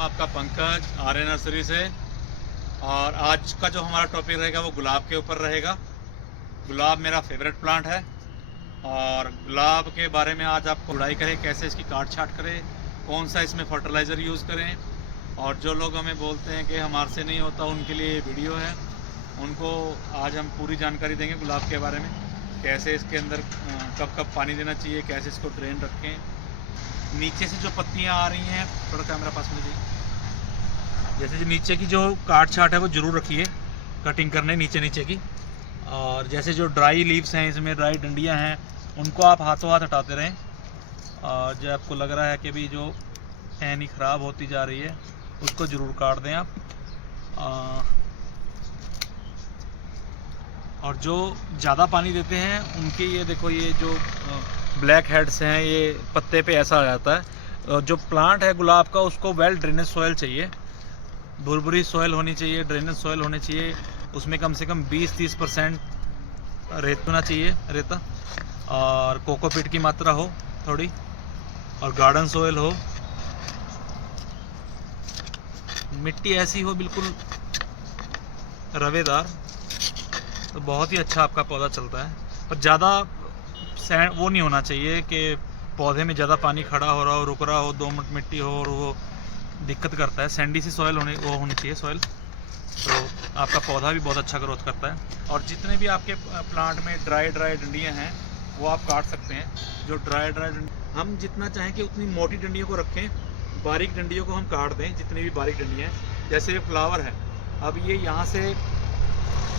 आपका पंकज आर्य नर्सरी से। और आज का जो हमारा टॉपिक रहेगा वो गुलाब के ऊपर रहेगा। गुलाब मेरा फेवरेट प्लांट है और गुलाब के बारे में आज आपको गुड़ाई करें, कैसे इसकी काट छाट करें, कौन सा इसमें फर्टिलाइज़र यूज़ करें। और जो लोग हमें बोलते हैं कि हमारे से नहीं होता, उनके लिए ये वीडियो है। उनको आज हम पूरी जानकारी देंगे गुलाब के बारे में, कैसे इसके अंदर कब कब पानी देना चाहिए, कैसे इसको ड्रेन रखें। नीचे से जो पत्तियां आ रही हैं, थोड़ा कैमरा पास में दीजिए। जैसे जो नीचे की जो काट छाट है वो ज़रूर रखिए, कटिंग करने नीचे की। और जैसे जो ड्राई लीव्स हैं, इसमें ड्राई डंडियां हैं, उनको आप हाथों हाथ हटाते रहें। और जो आपको लग रहा है कि भी जो टहनी ख़राब होती जा रही है, उसको ज़रूर काट दें आप। और जो ज़्यादा पानी देते हैं उनके ये देखो, ये जो ब्लैक हेड्स हैं, ये पत्ते पे ऐसा आ जाता है। जो प्लांट है गुलाब का, उसको वेल ड्रेनेज सॉइल चाहिए, भुरभुरी सॉइल होनी चाहिए, ड्रेनेज सॉइल होनी चाहिए। उसमें कम से कम 20-30% रेत होना चाहिए, रेता। और कोकोपीट की मात्रा हो थोड़ी, और गार्डन सॉइल हो। मिट्टी ऐसी हो बिल्कुल रवेदार, तो बहुत ही अच्छा आपका पौधा चलता है। पर ज़्यादा सैंड वो नहीं होना चाहिए कि पौधे में ज़्यादा पानी खड़ा हो रहा हो, रुक रहा हो, दोमट मिट्टी हो, और वो दिक्कत करता है। सैंडी सी सॉइल होनी चाहिए सॉइल, तो आपका पौधा भी बहुत अच्छा ग्रोथ करता है। और जितने भी आपके प्लांट में ड्राई डंडियाँ हैं वो आप काट सकते हैं। जो ड्राई हम जितना चाहें कि उतनी मोटी डंडियों को रखें, बारीक डंडियों को हम काट दें, जितनी भी बारीक डंडियाँ हैं। जैसे ये फ्लावर है, अब ये यहाँ से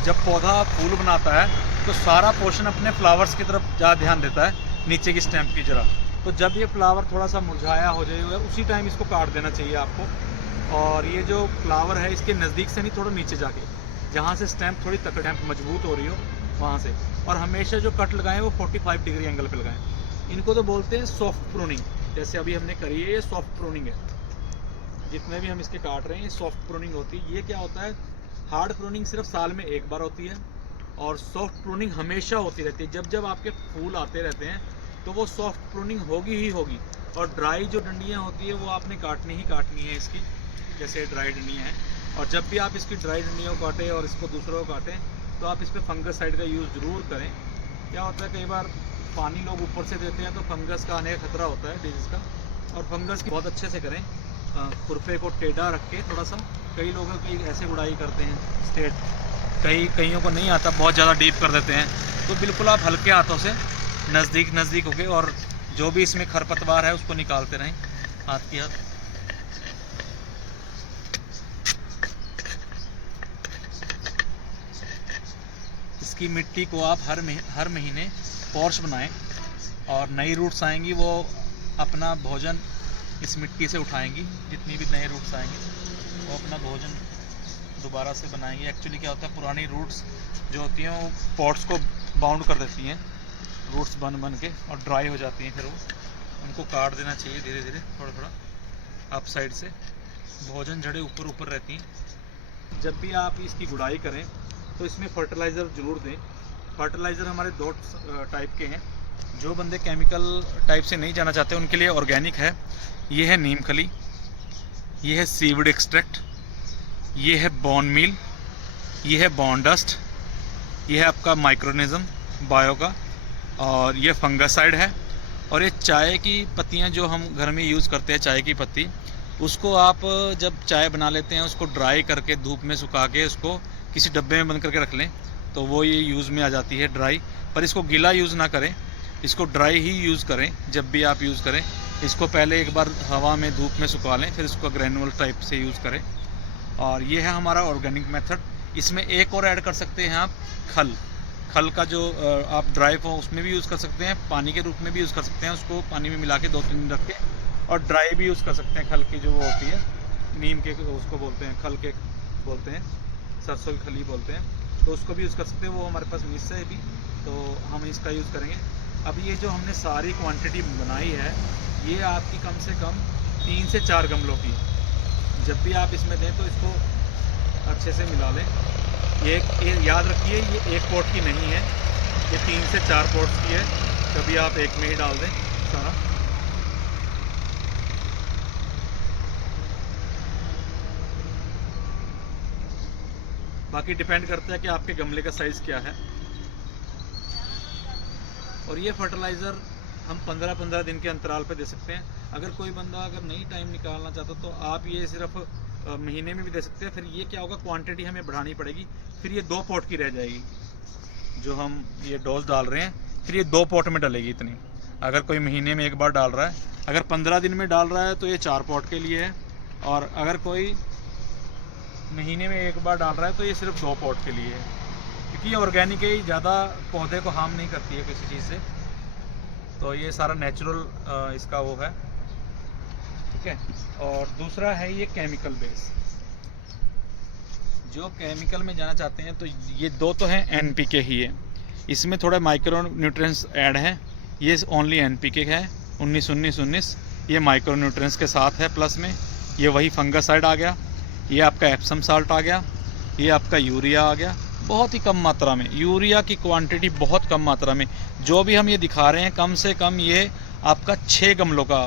जब पौधा फूल बनाता है तो सारा पोर्शन अपने फ्लावर्स की तरफ ज़्यादा ध्यान देता है, नीचे की स्टेम की जरा। तो जब ये फ्लावर थोड़ा सा मुरझाया हो जाएगा, उसी टाइम इसको काट देना चाहिए आपको। और ये जो फ्लावर है, इसके नज़दीक से नहीं, थोड़ा नीचे जाके, जहाँ से स्टेम थोड़ी तक मजबूत हो रही हो वहाँ से। और हमेशा जो कट लगाएं वो 45 डिग्री एंगल पे लगाएं। इनको तो बोलते हैं सॉफ्ट प्रूनिंग। जैसे अभी हमने करी है, ये सॉफ्ट प्रूनिंग है। जितने भी हम इसके काट रहे हैं, ये सॉफ्ट प्रूनिंग होती है। ये क्या होता है, हार्ड प्रूनिंग सिर्फ साल में एक बार होती है, और सॉफ्ट प्रूनिंग हमेशा होती रहती है। जब जब आपके फूल आते रहते हैं तो वो सॉफ्ट प्रूनिंग होगी ही होगी। और ड्राई जो डंडियाँ होती है वो आपने काटनी ही काटनी है इसकी, जैसे ड्राई डंडियाँ हैं। और जब भी आप इसकी ड्राई डंडियों को काटें और इसको दूसरों को काटें, तो आप इस पर फंगस का यूज़ ज़रूर करें। क्या होता है, कई बार पानी लोग ऊपर से देते हैं तो फंगस का आने का खतरा होता है, डिजीज़ का। और फंगस की बहुत अच्छे से करें, खुरपे को टेढ़ा रख के थोड़ा सा। कई लोगों की ऐसे गुड़ाई करते हैं स्टेट, कईयों को नहीं आता, बहुत ज़्यादा डीप कर देते हैं। तो बिल्कुल आप हल्के हाथों से नज़दीक होके, और जो भी इसमें खरपतवार है उसको निकालते रहें हाथ की हाथ। इसकी मिट्टी को आप हर महीने पॉर्च बनाएं, और नई रूट्स आएंगी वो अपना भोजन इस मिट्टी से उठाएंगी। जितनी भी नए रूट्स आएंगे वो अपना भोजन दोबारा से बनाएंगे। एक्चुअली क्या होता है, पुरानी रूट्स जो होती हैं वो पॉट्स को बाउंड कर देती हैं, रूट्स बन के, और ड्राई हो जाती हैं। फिर वो उनको काट देना चाहिए धीरे धीरे, थोड़ा अप साइड से। भोजन जड़ें ऊपर रहती हैं। जब भी आप इसकी गुड़ाई करें तो इसमें फर्टिलाइज़र ज़रूर दें। फर्टिलाइज़र हमारे 2 टाइप के हैं। जो बंदे केमिकल टाइप से नहीं जाना चाहते उनके लिए ऑर्गेनिक है। ये है नीम खली, ये है सीवड एक्सट्रैक्ट, ये है बोन मील, ये है बॉन डस्ट, ये है आपका माइक्रोनिज़म बायो का, और ये फंगसाइड है। और ये चाय की पत्तियां जो हम घर में यूज़ करते हैं, चाय की पत्ती, उसको आप जब चाय बना लेते हैं उसको ड्राई करके धूप में सुखा के उसको किसी डब्बे में बंद करके रख लें, तो वो ये यूज़ में आ जाती है ड्राई। पर इसको गीला यूज़ ना करें, इसको ड्राई ही यूज़ करें। जब भी आप यूज़ करें, इसको पहले एक बार हवा में धूप में सुखा लें, फिर इसको ग्रैनुअल टाइप से यूज़ करें। और ये है हमारा ऑर्गेनिक मेथड। इसमें एक और ऐड कर सकते हैं आप, खल का जो आप ड्राई हो उसमें भी यूज़ कर सकते हैं, पानी के रूप में भी यूज़ कर सकते हैं। उसको पानी में मिला के 2-3 दिन रख के, और ड्राई भी यूज़ कर सकते हैं। खल की जो वो होती है, नीम के उसको बोलते हैं, खल के बोलते हैं, सरसों की खली बोलते हैं, तो उसको भी यूज़ कर सकते हैं। वो हमारे पास मिस है भी, तो हम इसका यूज़ करेंगे। अब ये जो हमने सारी क्वांटिटी बनाई है, ये आपकी कम से कम 3 से 4 गमलों की। जब भी आप इसमें दें तो इसको अच्छे से मिला लें। ये याद रखिए, ये एक पॉट की नहीं है, ये 3 से 4 पॉट्स की है। कभी आप एक में ही डाल दें सारा। बाकी डिपेंड करता है कि आपके गमले का साइज़ क्या है। और ये फर्टिलाइज़र हम 15-15 दिन के अंतराल पे दे सकते हैं। अगर कोई बंदा अगर नहीं टाइम निकालना चाहता तो आप ये सिर्फ महीने में भी दे सकते हैं। फिर ये क्या होगा, क्वांटिटी हमें बढ़ानी पड़ेगी, फिर ये 2 पॉट की रह जाएगी जो हम ये डोज डाल रहे हैं, फिर ये 2 पॉट में डलेगी इतनी। अगर कोई महीने में एक बार डाल रहा है, अगर 15 दिन में डाल रहा है तो ये 4 पॉट के लिए है, और अगर कोई महीने में एक बार डाल रहा है तो ये सिर्फ 2 पॉट के लिए है, क्योंकि ये ऑर्गेनिक है, ज़्यादा पौधे को हार्म नहीं करती है किसी चीज़ से। तो ये सारा नेचुरल इसका वो है, ठीक है। और दूसरा है ये केमिकल बेस। जो केमिकल में जाना चाहते हैं तो ये 2 तो हैं एनपीके ही है, इसमें थोड़ा माइक्रो न्यूट्रिएंट्स ऐड है। ये ओनली एनपीके है 19-19-19, ये माइक्रो न्यूट्रिएंट्स के साथ है प्लस में। ये वही फंगसाइड आ गया, ये आपका एप्सम साल्ट आ गया, ये आपका यूरिया आ गया, बहुत ही कम मात्रा में। यूरिया की क्वांटिटी बहुत कम मात्रा में, जो भी हम ये दिखा रहे हैं कम से कम ये आपका 6 गमलों का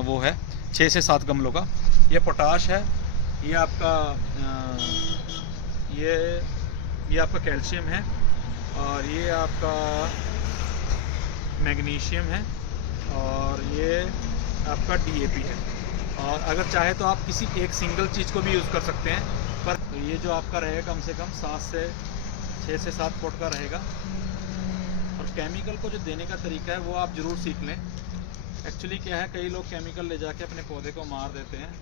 वो है, 6 से 7 गमलों का। ये पोटाश है, ये आपका ये आपका कैल्शियम है, और ये आपका मैग्नीशियम है, और ये आपका डीएपी है। और अगर चाहे तो आप किसी एक सिंगल चीज़ को भी यूज़ कर सकते हैं, पर ये जो आपका रहेगा कम से कम 6 से 7 पॉट का रहेगा। और केमिकल को जो देने का तरीका है वो आप ज़रूर सीख लें। एक्चुअली क्या है, कई लोग केमिकल ले जाके अपने पौधे को मार देते हैं,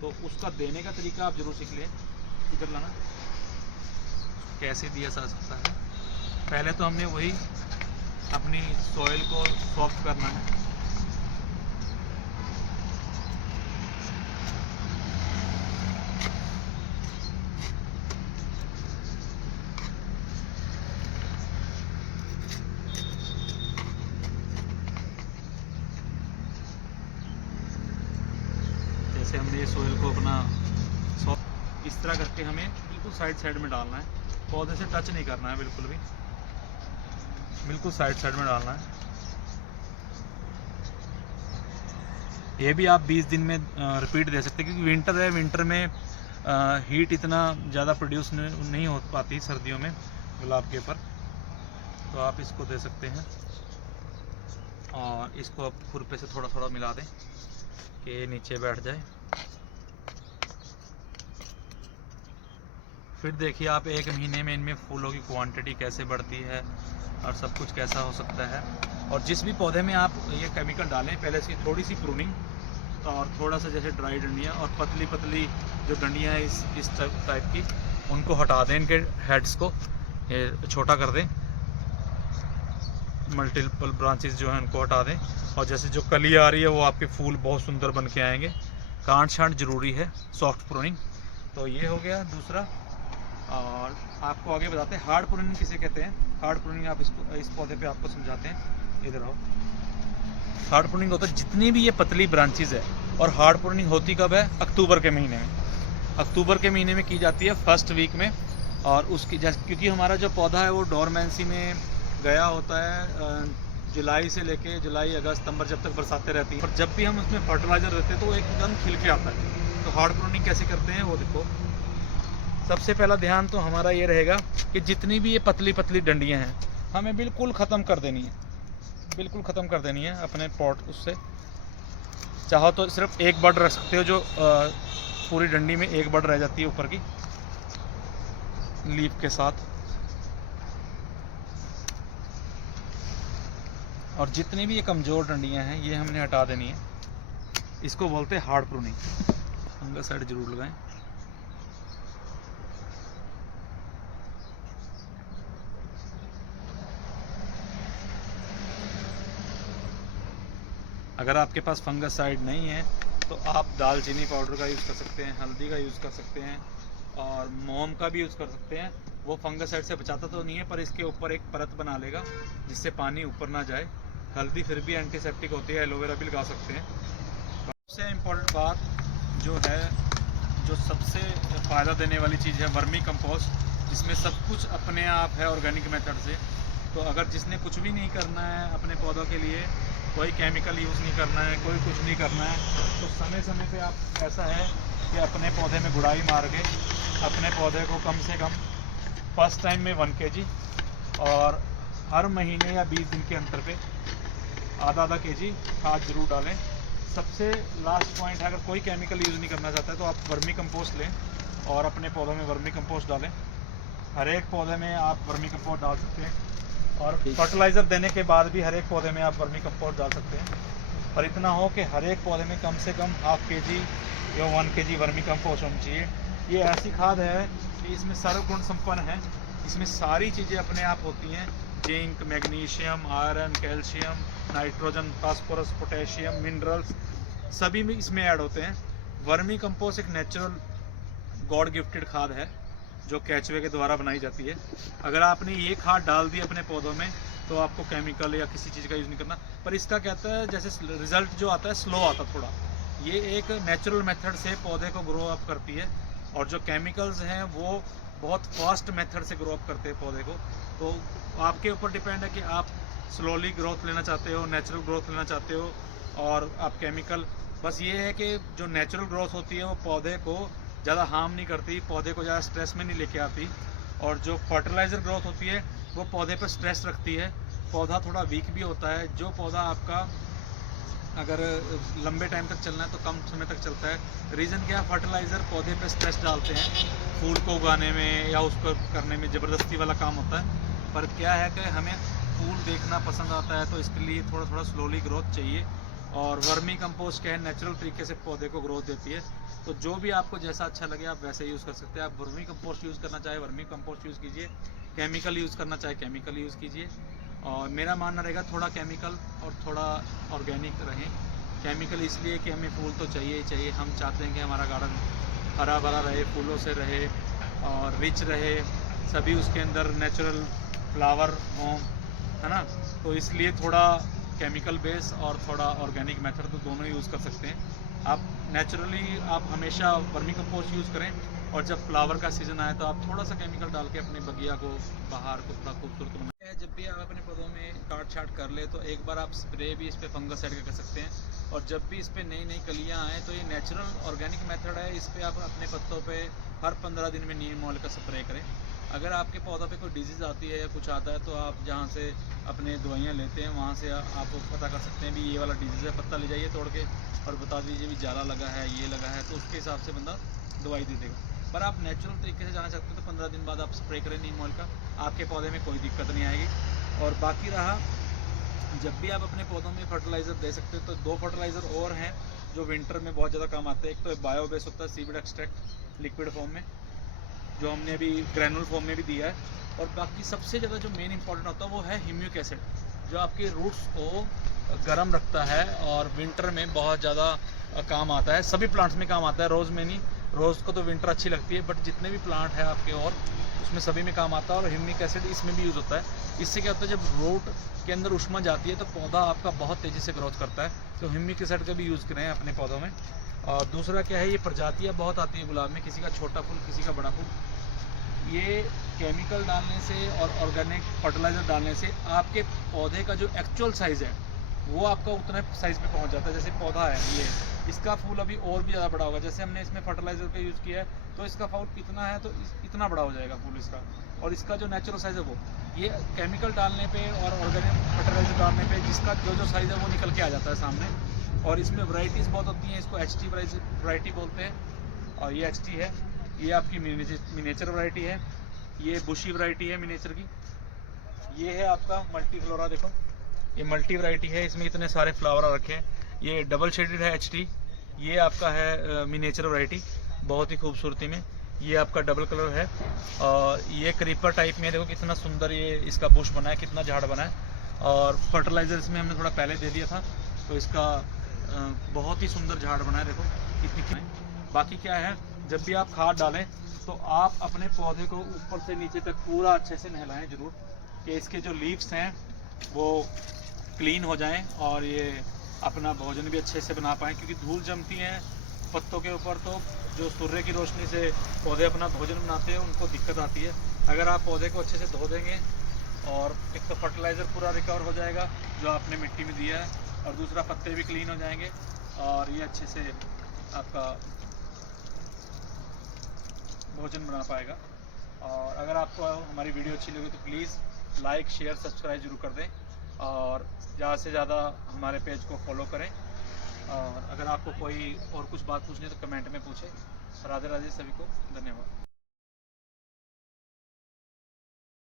तो उसका देने का तरीका आप ज़रूर सीख लें। इधर लाना, कैसे दिया जा सकता है। पहले तो हमने वही अपनी सॉइल को सॉफ्ट करना है। जैसे हमने ये सॉइल को अपना सॉफ्ट इस तरह करके हमें बिल्कुल साइड में डालना है, पौधे से टच नहीं करना है बिल्कुल भी, बिल्कुल साइड में डालना है। ये भी आप 20 दिन में रिपीट दे सकते हैं, क्योंकि विंटर है, विंटर में हीट इतना ज़्यादा प्रोड्यूस नहीं हो पाती सर्दियों में गुलाब के ऊपर, तो आप इसको दे सकते हैं। और इसको आप खुरपे से थोड़ा थोड़ा मिला दें कि नीचे बैठ जाए। फिर देखिए आप 1 महीने में इनमें फूलों की क्वांटिटी कैसे बढ़ती है और सब कुछ कैसा हो सकता है। और जिस भी पौधे में आप ये केमिकल डालें, पहले इसकी थोड़ी सी प्रूनिंग, और थोड़ा सा जैसे ड्राई डंडियाँ और पतली पतली जो डंडियाँ हैं इस टाइप की, उनको हटा दें, इनके हेड्स को ये छोटा कर दें, मल्टीपल ब्रांचेस जो हैं उनको हटा दें। और जैसे जो कली आ रही है वो आपके फूल बहुत सुंदर बन के आएंगे। कांट छांट ज़रूरी है, सॉफ्ट प्रूनिंग। तो ये हो गया दूसरा। और आपको आगे बताते हैं हार्ड प्रूनिंग किसे कहते हैं। हार्ड प्रूनिंग आप इसको इस पौधे पे आपको समझाते हैं, इधर आओ। हार्ड प्रूनिंग होता है जितनी भी ये पतली ब्रांचेज है, और हार्ड प्रूनिंग होती कब है, अक्टूबर के महीने में। अक्टूबर के महीने में की जाती है, फर्स्ट वीक में। और उसकी क्योंकि हमारा जो पौधा है वो डोरमेंसी में गया होता है जुलाई से लेके जुलाई अगस्त सितंबर, जब तक बरसातें रहती हैं। और जब भी हम उसमें फर्टिलाइज़र देते हैं तो वो एकदम खिल के आता है। तो हार्ड प्रूनिंग कैसे करते हैं वो देखो। सबसे पहला ध्यान तो हमारा ये रहेगा कि जितनी भी ये पतली पतली डंडियाँ हैं हमें बिल्कुल ख़त्म कर देनी है, बिल्कुल ख़त्म कर देनी है अपने पॉट। उससे चाहो तो सिर्फ एक बड रख सकते हो, जो पूरी डंडी में एक बड रह जाती है ऊपर की लीफ के साथ। और जितनी भी ये कमज़ोर डंडियाँ हैं ये हमने हटा देनी है। इसको बोलते हैं हार्ड प्रूनिंग। फंगसाइड जरूर लगाएं। अगर आपके पास फंगसाइड नहीं है तो आप दालचीनी पाउडर का यूज़ कर सकते हैं, हल्दी का यूज़ कर सकते हैं, और मोम का भी यूज़ कर सकते हैं। वो फंगसाइड से बचाता तो नहीं है, पर इसके ऊपर एक परत बना लेगा जिससे पानी ऊपर ना जाए। हल्दी फिर भी एंटीसेप्टिक होती है, एलोवेरा भी लगा सकते हैं। सबसे इम्पोर्टेंट बात जो है, जो सबसे फ़ायदा देने वाली चीज़ है, वर्मी कंपोस्ट, जिसमें सब कुछ अपने आप है ऑर्गेनिक मेथड से। तो अगर जिसने कुछ भी नहीं करना है अपने पौधों के लिए, कोई केमिकल यूज़ नहीं करना है, कोई कुछ नहीं करना है, तो समय समय पे आप ऐसा है कि अपने पौधे में गुड़ाई मार के अपने पौधे को कम से कम फर्स्ट टाइम में 1 kg, और हर महीने या 20 दिन के अंतर पे आधा आधा kg खाद जरूर डालें। सबसे लास्ट पॉइंट है, अगर कोई केमिकल यूज़ नहीं करना चाहता है तो आप वर्मी कंपोस्ट लें और अपने पौधों में वर्मी कंपोस्ट डालें। हर एक पौधे में आप वर्मी कंपोस्ट डाल सकते हैं, और फर्टिलाइज़र देने के बाद भी हर एक पौधे में आप वर्मी कंपोस्ट डाल सकते हैं। पर इतना हो कि हर एक पौधे में कम से कम ½ kg या 1 kg वर्मी कंपोस्ट होनी चाहिए। ये ऐसी खाद है कि इसमें सर्वगुण संपन्न है, इसमें सारी चीज़ें अपने आप होती हैं। Zinc, magnesium, iron, calcium, nitrogen, phosphorus, potassium, minerals सभी में इसमें ऐड होते हैं। वर्मी कंपोस्ट एक नेचुरल गॉड गिफ्टेड खाद है जो केचुए के द्वारा बनाई जाती है। अगर आपने ये खाद डाल दी अपने पौधों में तो आपको केमिकल या किसी चीज़ का यूज़ नहीं करना। पर इसका कहता है जैसे रिजल्ट जो आता है स्लो आता थोड़ा। ये एक नेचुरल मेथड से पौधे को ग्रो अप करती है, और जो केमिकल्स हैं वो बहुत फास्ट मेथड से ग्रो अप करते हैं पौधे को। तो आपके ऊपर डिपेंड है कि आप स्लोली ग्रोथ लेना चाहते हो, नेचुरल ग्रोथ लेना चाहते हो, और आप केमिकल। बस ये है कि जो नेचुरल ग्रोथ होती है वो पौधे को ज़्यादा हार्म नहीं करती, पौधे को ज़्यादा स्ट्रेस में नहीं लेके आती। और जो फर्टिलाइज़र ग्रोथ होती है वो पौधे पर स्ट्रेस रखती है, पौधा थोड़ा वीक भी होता है। जो पौधा आपका अगर लंबे टाइम तक चलना है तो कम समय तक चलता है। रीज़न क्या है, फर्टिलाइज़र पौधे पे स्ट्रेस डालते हैं, फूल को उगाने में या उसको करने में ज़बरदस्ती वाला काम होता है। पर क्या है कि हमें फूल देखना पसंद आता है, तो इसके लिए थोड़ा थोड़ा स्लोली ग्रोथ चाहिए। और वर्मी कंपोस्ट क्या है, नेचुरल तरीके से पौधे को ग्रोथ देती है। तो जो भी आपको जैसा अच्छा लगे आप वैसे यूज़ कर सकते हैं। आप वर्मी कंपोस्ट यूज़ करना चाहे वर्मी कंपोस्ट यूज़ कीजिए, केमिकल यूज़ करना चाहे केमिकल यूज़ कीजिए। और मेरा मानना रहेगा थोड़ा केमिकल और थोड़ा ऑर्गेनिक रहें। केमिकल इसलिए कि हमें फूल तो चाहिए ही चाहिए, हम चाहते हैं कि हमारा गार्डन हरा भरा रहे, फूलों से रहे और रिच रहे, सभी उसके अंदर नेचुरल फ्लावर हों, है ना। तो इसलिए थोड़ा केमिकल बेस और थोड़ा ऑर्गेनिक मेथड तो दोनों यूज़ कर सकते हैं। आप नेचुरली आप हमेशा वर्मी कंपोस्ट यूज़ करें, और जब फ्लावर का सीज़न आए तो आप थोड़ा सा केमिकल डाल के अपने बगिया को, बाहर को थोड़ा खूबसूरत बनाएं। जब भी आप अपने पौधों में काट छाट कर ले तो एक बार आप स्प्रे भी इस पर फंगसाइड का कर सकते हैं। और जब भी इस पर नई नई कलियाँ आएँ तो ये नेचुरल ऑर्गेनिक मेथड है, इस पर आप अपने पत्तों पे हर 15 दिन में नीम ऑयल का स्प्रे करें। अगर आपके पौधा पे कोई डिजीज़ आती है या कुछ आता है तो आप जहाँ से अपने दवाइयाँ लेते हैं वहाँ से आप पता कर सकते हैं भी ये वाला डिजीज़ है, पत्ता ले जाइए तोड़ के और बता दीजिए भी जाला लगा है, ये लगा है, तो उसके हिसाब से बंदा दवाई दे देगा। पर आप नेचुरल तरीके से जाना चाहते हो तो 15 दिन बाद आप स्प्रे करें नीम ऑयल का, आपके पौधे में कोई दिक्कत नहीं आएगी। और बाकी रहा, जब भी आप अपने पौधों में फर्टिलाइज़र दे सकते हो तो 2 फर्टिलाइज़र और हैं जो विंटर में बहुत ज़्यादा काम आते हैं। एक तो बायोबेस होता है सीविड एक्सट्रैक्ट लिक्विड फॉर्म में, जो हमने अभी ग्रैनुल फॉर्म में भी दिया है। और बाकी सबसे ज़्यादा जो मेन इंपॉर्टेंट होता है वो है ह्यूमिक एसिड, जो आपके रूट्स को गर्म रखता है और विंटर में बहुत ज़्यादा काम आता है। सभी प्लांट्स में काम आता है, रोज़ में नहीं, रोज़ को तो विंटर अच्छी लगती है, बट जितने भी प्लांट है आपके और उसमें सभी में काम आता है। और ह्यूमिक एसिड इसमें भी यूज़ होता है। इससे क्या होता है, जब रूट के अंदर ऊष्मा जाती है तो पौधा आपका बहुत तेज़ी से ग्रोथ करता है। तो ह्यूमिक एसिड का भी यूज़ करें अपने पौधों में। और दूसरा क्या है, ये प्रजातियाँ बहुत आती हैं गुलाब में, किसी का छोटा फूल किसी का बड़ा फूल। ये केमिकल डालने से और ऑर्गेनिक फर्टिलाइज़र डालने से आपके पौधे का जो एक्चुअल साइज़ है वो आपका उतना साइज़ पे पहुंच जाता है। जैसे पौधा है ये, इसका फूल अभी और भी ज़्यादा बड़ा होगा। जैसे हमने इसमें फर्टिलाइज़र का यूज़ किया है तो इसका फूल इतना है तो इतना बड़ा हो जाएगा फूल इसका, और इसका जो नेचुरल साइज़ है वो, ये केमिकल डालने पे और ऑर्गेनिक फर्टिलाइज़र डालने पे जिसका जो साइज़ है वो निकल के आ जाता है सामने। और इसमें वैरायटीज़ बहुत होती हैं, इसको HT वैरायटी बोलते हैं, और ये HT है। ये आपकी मिनेचर वैरायटी है, ये बुशी वैरायटी है मिनेचर की। ये है आपका मल्टी फ्लोरा, देखो ये मल्टी वैरायटी है, इसमें इतने सारे फ्लावर आ रखे हैं। ये डबल शेडेड है HT, ये आपका है मिनेचर वैरायटी, बहुत ही खूबसूरती में। ये आपका डबल कलर है, और ये क्रीपर टाइप में, देखो कितना सुंदर ये इसका बुश बना है, कितना झाड़ बना है। और फर्टिलाइज़र इसमें हमने थोड़ा पहले दे दिया था तो इसका बहुत ही सुंदर झाड़ बना है, देखो कितनी। बाकी क्या है, जब भी आप खाद डालें तो आप अपने पौधे को ऊपर से नीचे तक पूरा अच्छे से नहलाएं जरूर, कि इसके जो लीव्स हैं वो क्लीन हो जाएं और ये अपना भोजन भी अच्छे से बना पाएँ। क्योंकि धूल जमती है पत्तों के ऊपर तो जो सूर्य की रोशनी से पौधे अपना भोजन बनाते हैं उनको दिक्कत आती है। अगर आप पौधे को अच्छे से धो देंगे और एक तो फर्टिलाइज़र पूरा रिकवर हो जाएगा जो आपने मिट्टी में दिया है, और दूसरा पत्ते भी क्लीन हो जाएंगे और ये अच्छे से आपका भोजन बना पाएगा। और अगर आपको हमारी वीडियो अच्छी लगे तो प्लीज़ लाइक शेयर सब्सक्राइब जरूर कर दें और ज़्यादा से ज़्यादा हमारे पेज को फॉलो करें। और अगर आपको कोई और कुछ बात पूछनी है तो कमेंट में पूछें। राधे राधे, सभी को धन्यवाद।